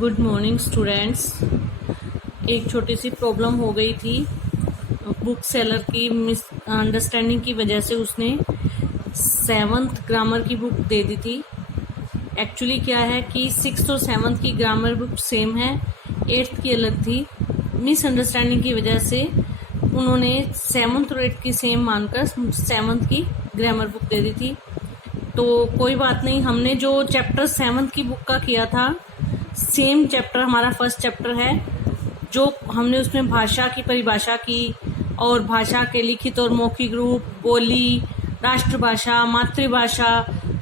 Good morning students. एक छोटी सी problem हो गई थी। बुक सेलर की मिस अंडरस्टैंडिंग की वजह से उसने 7th ग्रामर की बुक दे दी थी। एक्चुअली क्या है कि 6th और 7th की ग्रामर बुक सेम है, 8th की अलग थी। मिसअंडरस्टैंडिंग की वजह से उन्होंने 7th और 8th की सेम मानकर 7th की ग्रामर बुक दे दी थी। तो कोई बात नहीं, हमने जो चैप्टर 7th की बुक का किया था, सेम चैप्टर हमारा फर्स्ट चैप्टर है। जो हमने उसमें भाषा की परिभाषा की और भाषा के लिखित और मौखिक रूप, बोली, राष्ट्रभाषा, मातृभाषा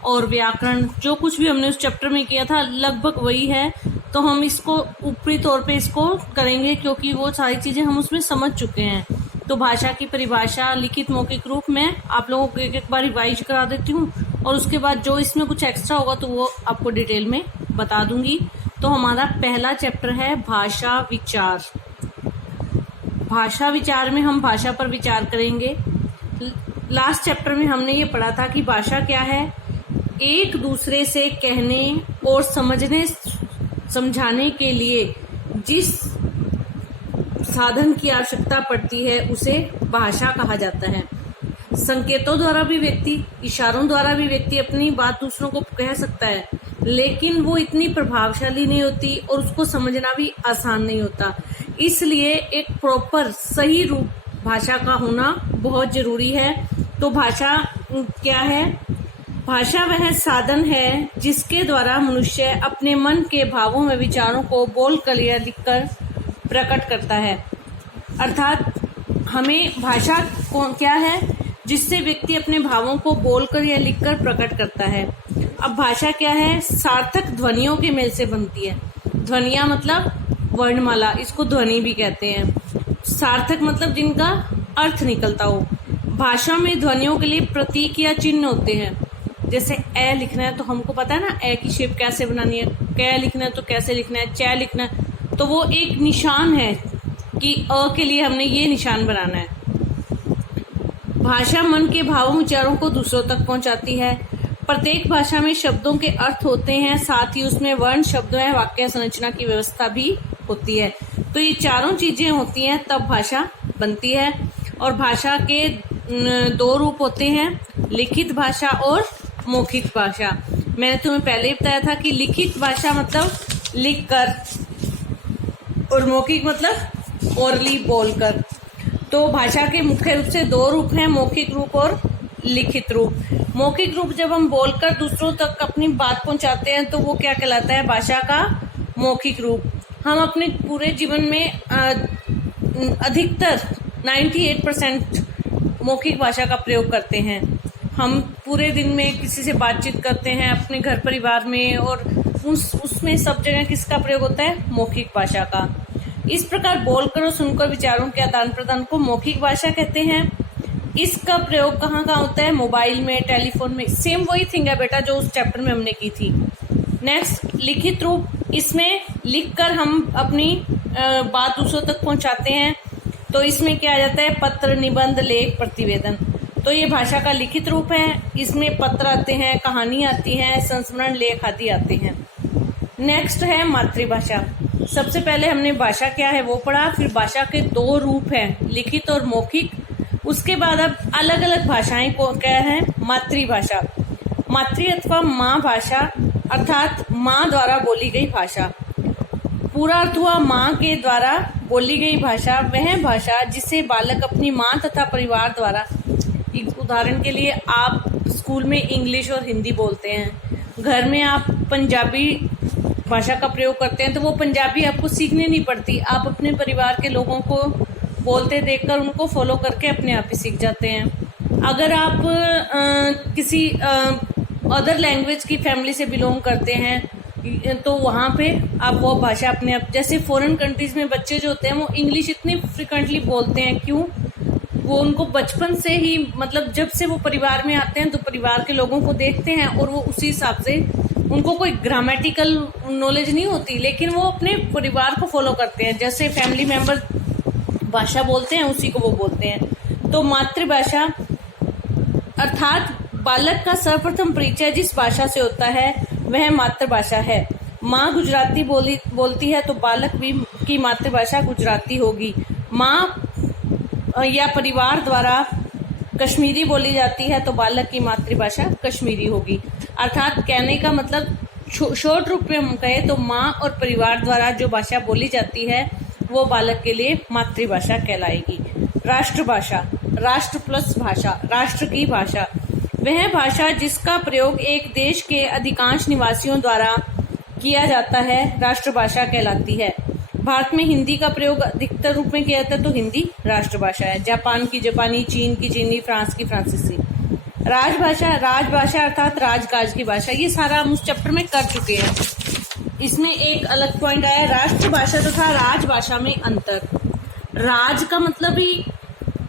और व्याकरण, जो कुछ भी हमने उस चैप्टर में किया था लगभग वही है। तो हम इसको ऊपरी तौर पे इसको करेंगे क्योंकि वो सारी चीजें हम उसमें समझ चुके हैं। तो भाषा की परिभाषा, लिखित, मौखिक रूप में आप लोगों को एक बार रिवाइज करा देती हूँ और उसके बाद जो इसमें कुछ एक्स्ट्रा होगा तो वो आपको डिटेल में बता दूंगी। तो हमारा पहला चैप्टर है भाषा विचार। भाषा विचार में हम भाषा पर विचार करेंगे। लास्ट चैप्टर में हमने ये पढ़ा था कि भाषा क्या है। एक दूसरे से कहने और समझाने के लिए जिस साधन की आवश्यकता पड़ती है उसे भाषा कहा जाता है। संकेतों द्वारा भी व्यक्ति, इशारों द्वारा भी व्यक्ति अपनी बात दूसरों को कह सकता है, लेकिन वो इतनी प्रभावशाली नहीं होती और उसको समझना भी आसान नहीं होता। इसलिए एक प्रॉपर सही रूप भाषा का होना बहुत जरूरी है। तो भाषा क्या है? भाषा वह साधन है जिसके द्वारा मनुष्य अपने मन के भावों में विचारों को बोलकर या लिखकर प्रकट करता है। अर्थात हमें भाषा क्या है? जिससे व्यक्ति अपने भावों को बोलकर या लिखकर प्रकट करता है। अब भाषा क्या है? सार्थक ध्वनियों के मेल से बनती है। ध्वनियां मतलब वर्णमाला, इसको ध्वनि भी कहते हैं। सार्थक मतलब जिनका अर्थ निकलता हो। भाषा में ध्वनियों के लिए प्रतीक या चिन्ह होते हैं। जैसे ए लिखना है तो हमको पता है ना ए की शेप कैसे बनानी है, कै लिखना है तो कैसे लिखना है, चे लिखना है तो वो एक निशान है कि अ के लिए हमने ये निशान बनाना है। भाषा मन के भावों विचारों को दूसरों तक पहुंचाती है। प्रत्येक भाषा में शब्दों के अर्थ होते हैं, साथ ही उसमें वर्ण, शब्दों या वाक्य संरचना की व्यवस्था भी होती है। तो ये चारों चीजें होती हैं तब भाषा बनती है। और भाषा के 2 रूप होते हैं, लिखित भाषा और मौखिक भाषा। मैंने तुम्हें पहले ही बताया था कि लिखित भाषा मतलब लिखकर और मौखिक मतलब ओरली बोलकर। तो भाषा के मुख्य रूप से 2 रूप हैं, मौखिक रूप और लिखित रूप। मौखिक रूप जब हम बोलकर दूसरों तक अपनी बात पहुंचाते हैं तो वो क्या कहलाता है? भाषा का मौखिक रूप। हम अपने पूरे जीवन में अधिकतर 98% मौखिक भाषा का प्रयोग करते हैं। हम पूरे दिन में किसी से बातचीत करते हैं अपने घर परिवार में, और उसमें सब जगह किसका प्रयोग होता है? मौखिक भाषा का। इस प्रकार बोलकर और सुनकर विचारों के आदान प्रदान को मौखिक भाषा कहते हैं। इसका प्रयोग कहाँ कहाँ होता है? मोबाइल में, टेलीफोन में। सेम वही थिंग है बेटा जो उस चैप्टर में हमने की थी। नेक्स्ट लिखित रूप। इसमें लिखकर हम अपनी बात दूसरों तक पहुंचाते हैं। तो इसमें क्या आ जाता है? पत्र, निबंध, लेख, प्रतिवेदन। तो ये भाषा का लिखित रूप है। इसमें पत्र आते हैं, कहानी आती है, संस्मरण, लेख आदि आते हैं। नेक्स्ट है मातृभाषा। सबसे पहले हमने भाषा क्या है वो पढ़ा, फिर भाषा के 2 रूप हैं, लिखित और मौखिक। उसके बाद अब अलग अलग भाषाएं को क्या है? मातृभाषा। मातृ अथवा माँ भाषा अर्थात माँ द्वारा बोली गई भाषा। पूरा अर्थ हुआ माँ के द्वारा बोली गई भाषा वह भाषा जिसे बालक अपनी माँ तथा परिवार द्वारा, उदाहरण के लिए आप स्कूल में इंग्लिश और हिंदी बोलते हैं, घर में आप पंजाबी भाषा का प्रयोग करते हैं तो वो पंजाबी आपको सीखने नहीं पड़ती, आप अपने परिवार के लोगों को बोलते देखकर उनको फॉलो करके अपने आप ही सीख जाते हैं। अगर आप किसी अदर लैंग्वेज की फैमिली से बिलोंग करते हैं तो वहाँ पे आप वो भाषा अपने आप, जैसे फॉरेन कंट्रीज में बच्चे जो होते हैं वो इंग्लिश इतनी फ्रिक्वेंटली बोलते हैं। क्यों? वो उनको बचपन से ही, मतलब जब से वो परिवार में आते हैं तो परिवार के लोगों को देखते हैं और वो उसी हिसाब से, उनको कोई ग्रामेटिकल नॉलेज नहीं होती लेकिन वो अपने परिवार को फॉलो करते हैं, जैसे फैमिली मेंबर भाषा बोलते हैं उसी को वो बोलते हैं। तो मातृभाषा अर्थात बालक का सर्वप्रथम परिचय जिस भाषा से होता है वह मातृभाषा है। माँ गुजराती बोलती है तो बालक भी की मातृभाषा गुजराती होगी। माँ या परिवार द्वारा कश्मीरी बोली जाती है तो बालक की मातृभाषा कश्मीरी होगी। अर्थात कहने का मतलब शॉर्ट रूप में हम कहें तो माँ और परिवार द्वारा जो भाषा बोली जाती है वो बालक के लिए मातृभाषा कहलाएगी। राष्ट्रभाषा, राष्ट्र प्लस भाषा, राष्ट्र की भाषा, वह भाषा जिसका प्रयोग एक देश के अधिकांश निवासियों द्वारा किया जाता है राष्ट्रभाषा कहलाती है। भारत में हिंदी का प्रयोग अधिकतर रूप में किया जाता है तो हिंदी राष्ट्रभाषा है। जापान की जापानी, चीन की चीनी, फ्रांस की फ्रांसीसी। राजभाषा, राजभाषा अर्थात राजकाज की भाषा। ये सारा हम उस चैप्टर में कर चुके हैं। इसमें एक अलग पॉइंट आया, राष्ट्रभाषा तथा राजभाषा में अंतर। राज का मतलब ही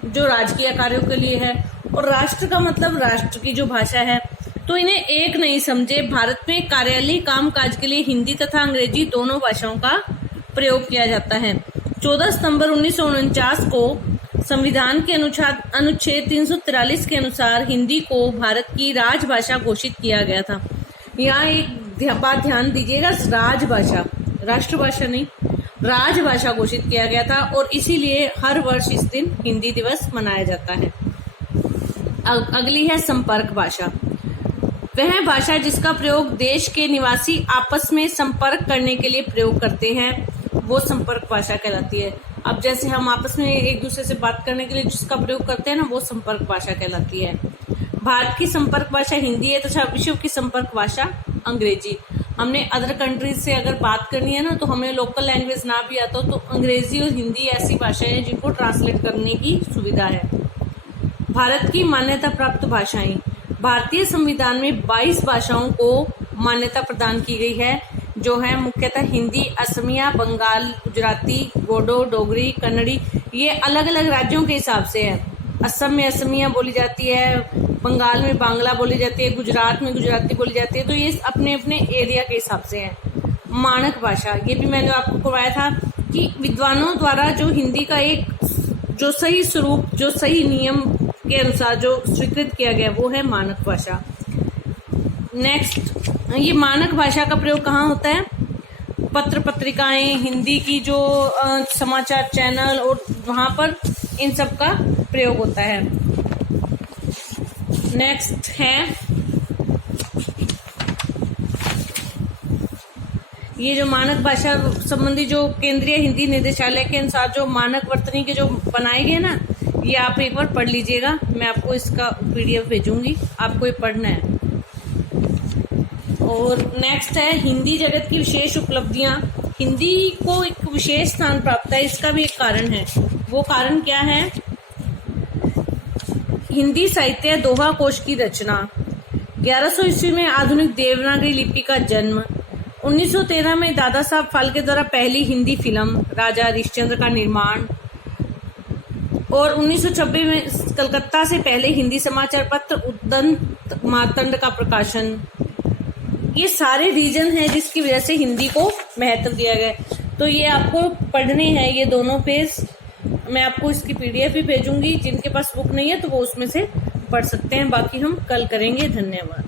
जो राजकीय कार्यों के लिए है और राष्ट्र का मतलब राष्ट्र की जो भाषा है, तो इन्हें एक नहीं समझे। भारत में कार्यालयी कामकाज के लिए हिंदी तथा अंग्रेजी दोनों भाषाओं का प्रयोग किया जाता है। 14 सितंबर 1949 को संविधान के अनुच्छेद 343 के अनुसार हिंदी को भारत की राजभाषा घोषित किया गया था। यहाँ एक बात ध्यान दीजिएगा, राजभाषा, राष्ट्रभाषा नहीं, राजभाषा घोषित किया गया था और इसीलिए हर वर्ष इस दिन हिंदी दिवस मनाया जाता है। अगली है संपर्क भाषा। वह भाषा जिसका प्रयोग देश के निवासी आपस में संपर्क करने के लिए प्रयोग करते हैं वो संपर्क भाषा कहलाती है। अब जैसे हम आपस में एक दूसरे से बात करने के लिए जिसका प्रयोग करते हैं ना, वो संपर्क भाषा कहलाती है। भारत की संपर्क भाषा हिंदी है तथा विश्व की संपर्क भाषा अंग्रेजी। हमने अदर कंट्रीज से अगर बात करनी है ना, तो हमें लोकल लैंग्वेज ना भी आता हो तो अंग्रेजी और हिंदी ऐसी भाषाएं हैं जिनको ट्रांसलेट करने की सुविधा है। भारत की मान्यता प्राप्त भाषाएं। भारतीय संविधान में 22 भाषाओं को मान्यता प्रदान की गई है, जो है मुख्यतः हिंदी, असमिया, बंगाल, गुजराती, बोडो, डोगरी, कन्नड़ी। ये अलग अलग राज्यों के हिसाब से है। असम में असमिया बोली जाती है, बंगाल में बांग्ला बोली जाती है, गुजरात में गुजराती बोली जाती है। तो ये अपने अपने एरिया के हिसाब से है। मानक भाषा, ये भी मैंने आपको करवाया था कि विद्वानों द्वारा जो हिंदी का एक जो सही स्वरूप, जो सही नियम के अनुसार जो स्वीकृत किया गया वो है मानक भाषा। नेक्स्ट, ये मानक भाषा का प्रयोग कहाँ होता है? पत्र पत्रिकाएं, हिंदी की जो समाचार चैनल और वहां पर इन सब का प्रयोग होता है। नेक्स्ट है ये जो मानक भाषा संबंधी जो केंद्रीय हिंदी निदेशालय के अनुसार जो मानक वर्तनी के जो बनाए गए ना, ये आप एक बार पढ़ लीजिएगा। मैं आपको इसका PDF भेजूंगी, आपको ये पढ़ना है। और नेक्स्ट है हिंदी जगत की विशेष उपलब्धियां। हिंदी को एक विशेष स्थान प्राप्त है, इसका भी एक कारण है। वो कारण क्या है? हिंदी साहित्य दोहा कोश की रचना, 1100 ईस्वी में आधुनिक देवनागरी लिपि का जन्म, 1913 में दादा साहब फाल्के द्वारा पहली हिंदी फिल्म राजा हरिश्चंद्र का निर्माण और 1926 में कलकत्ता से पहले हिंदी समाचार पत्र उद्दंत मार्तंड का प्रकाशन। ये सारे रीजन हैं जिसकी वजह से हिंदी को महत्व दिया गया। तो ये आपको पढ़ने हैं, ये दोनों पेज। मैं आपको इसकी PDF भी भेजूंगी। जिनके पास बुक नहीं है तो वो उसमें से पढ़ सकते हैं। बाकी हम कल करेंगे। धन्यवाद।